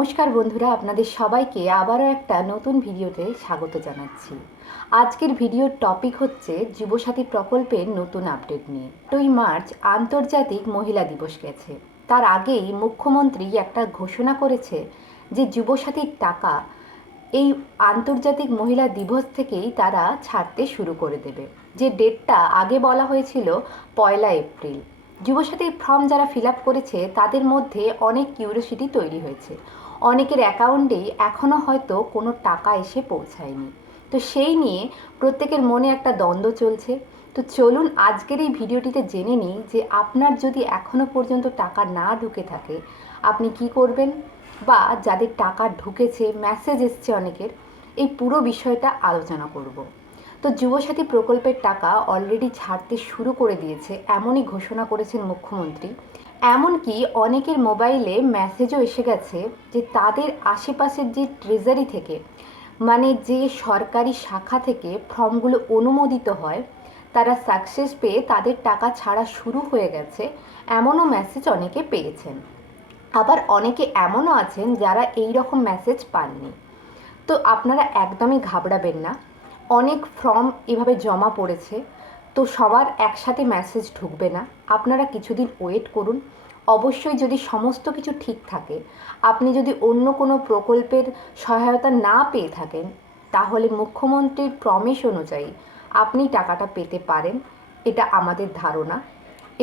নমস্কার বন্ধুরা, আপনাদের সবাইকে আবারও একটা নতুন ভিডিওতে স্বাগত জানাচ্ছি। আজকের ভিডিওর টপিক হচ্ছে যুবসাথী প্রকল্পের নতুন আপডেট নিয়ে। 8ই মার্চ আন্তর্জাতিক মহিলা দিবস গেছে। তার আগেই মুখ্যমন্ত্রী একটা ঘোষণা করেছে যে যুবসাথীর টাকা এই আন্তর্জাতিক মহিলা দিবস থেকেই তারা ছাড়তে শুরু করে দেবে। যে ডেটটা আগে বলা হয়েছিল 1 এপ্রিল। যুবসাথীর ফর্ম যারা ফিল আপ করেছে তাদের মধ্যে অনেক কিউরিওসিটি তৈরি হয়েছে। অনেকের অ্যাকাউন্টেই এখনও হয়তো কোনো টাকা এসে পৌঁছায়নি। তো সেই নিয়ে প্রত্যেকের মনে একটা দ্বন্দ্ব চলছে। তো চলুন আজকের এই ভিডিওটিতে জেনে নিই যে আপনার যদি এখনও পর্যন্ত টাকা না ঢুকে থাকে আপনি কি করবেন, বা যাদের টাকা ঢুকেছে, মেসেজ এসছে অনেকের, এই পুরো বিষয়টা আলোচনা করব। তো যুবসাথী প্রকল্পের টাকা অলরেডি ছাড়তে শুরু করে দিয়েছে এমনই ঘোষণা করেছেন মুখ্যমন্ত্রী। এমনকি অনেকের মোবাইলে মেসেজও এসে গেছে যে তাদের আশেপাশের যে ট্রেজারি থেকে, মানে যে সরকারি শাখা থেকে ফর্মগুলো অনুমোদিত হয়, তারা সাকসেস পেয়ে তাদের টাকা ছাড়া শুরু হয়ে গেছে, এমনও মেসেজ অনেকে পেয়েছেন। আবার অনেকে এমনও আছেন যারা এই রকম মেসেজ পাননি। তো আপনারা একদমই ঘাবড়াবেন না। অনেক ফর্ম এভাবে জমা পড়েছে, তো সবার একসাথে মেসেজ ঢুকবে না। আপনারা কিছুদিন ওয়েট করুন। অবশ্যই যদি সমস্ত কিছু ঠিক থাকে, আপনি যদি অন্য কোনো প্রকল্পের সহায়তা না পেয়ে থাকেন, তাহলে মুখ্যমন্ত্রীর প্রমিস অনুযায়ী আপনি টাকাটা পেতে পারেন, এটা আমাদের ধারণা।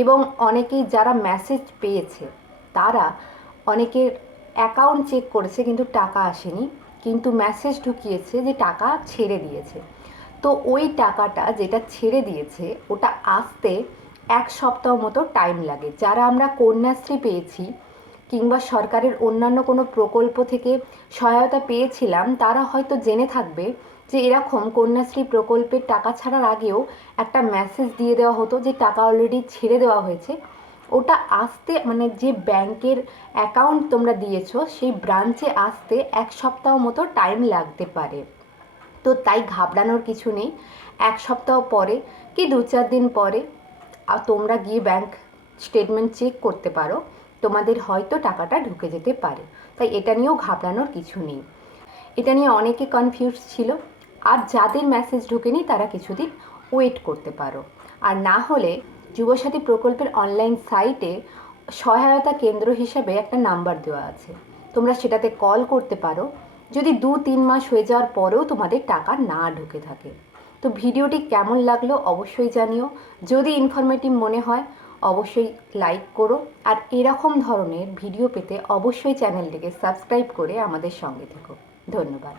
এবং অনেকেই যারা মেসেজ পেয়েছে তারা অনেকের অ্যাকাউন্ট চেক করেছে কিন্তু টাকা আসেনি, কিন্তু মেসেজ ঢুকিয়েছে যে টাকা ছেড়ে দিয়েছে। তো ওই টাকাটা যেটা ছেড়ে দিয়েছে ওটা আসতে 1 সপ্তাহ মতো টাইম লাগে। যারা আমরা কন্যাশ্রী পেয়েছি কিংবা সরকারের অন্যান্য কোনো প্রকল্প থেকে সহায়তা পেয়েছিলাম, তারা হয়তো জেনে থাকবে যে এরকম কন্যাশ্রী প্রকল্পের টাকা ছাড়ার আগেও একটা মেসেজ দিয়ে দেওয়া হতো যে টাকা অলরেডি ছেড়ে দেওয়া হয়েছে। ওটা আসতে, মানে যে ব্যাংকের অ্যাকাউন্ট তোমরা দিয়েছো সেই ব্রাঞ্চে আসতে 1 সপ্তাহ মতো টাইম লাগতে পারে। তো তাই ঘাবড়ানোর কিছু নেই। 1 সপ্তাহ পরে কি 2-4 দিন পরে তোমরা গিয়ে ব্যাংক স্টেটমেন্ট চেক করতে পারো, তোমাদের হয়তো টাকাটা ঢুকে যেতে পারে। তাই এটা নিয়েও ঘাবড়ানোর কিছু নেই। এটা নিয়ে অনেকে কনফিউজ ছিল। আর যাদের মেসেজ ঢোকেনি তারা কিছুদিন ওয়েট করতে পারো। আর না হলে যুবসাথী প্রকল্পের অনলাইন সাইটে সহায়তা কেন্দ্র হিসাবে একটা নাম্বার দেওয়া আছে, তোমরা সেটাতে কল করতে পারো যদি 2-3 মাস হয়ে যাওয়ার পরেও তোমাদের টাকা না ঢুকে থাকে। তো ভিডিওটি কেমন লাগলো অবশ্যই জানিও। যদি ইনফরমেটিভ মনে হয় অবশ্যই লাইক করো। আর এরকম ধরনের ভিডিও পেতে অবশ্যই চ্যানেলটিকে সাবস্ক্রাইব করে আমাদের সঙ্গে থেকো। ধন্যবাদ।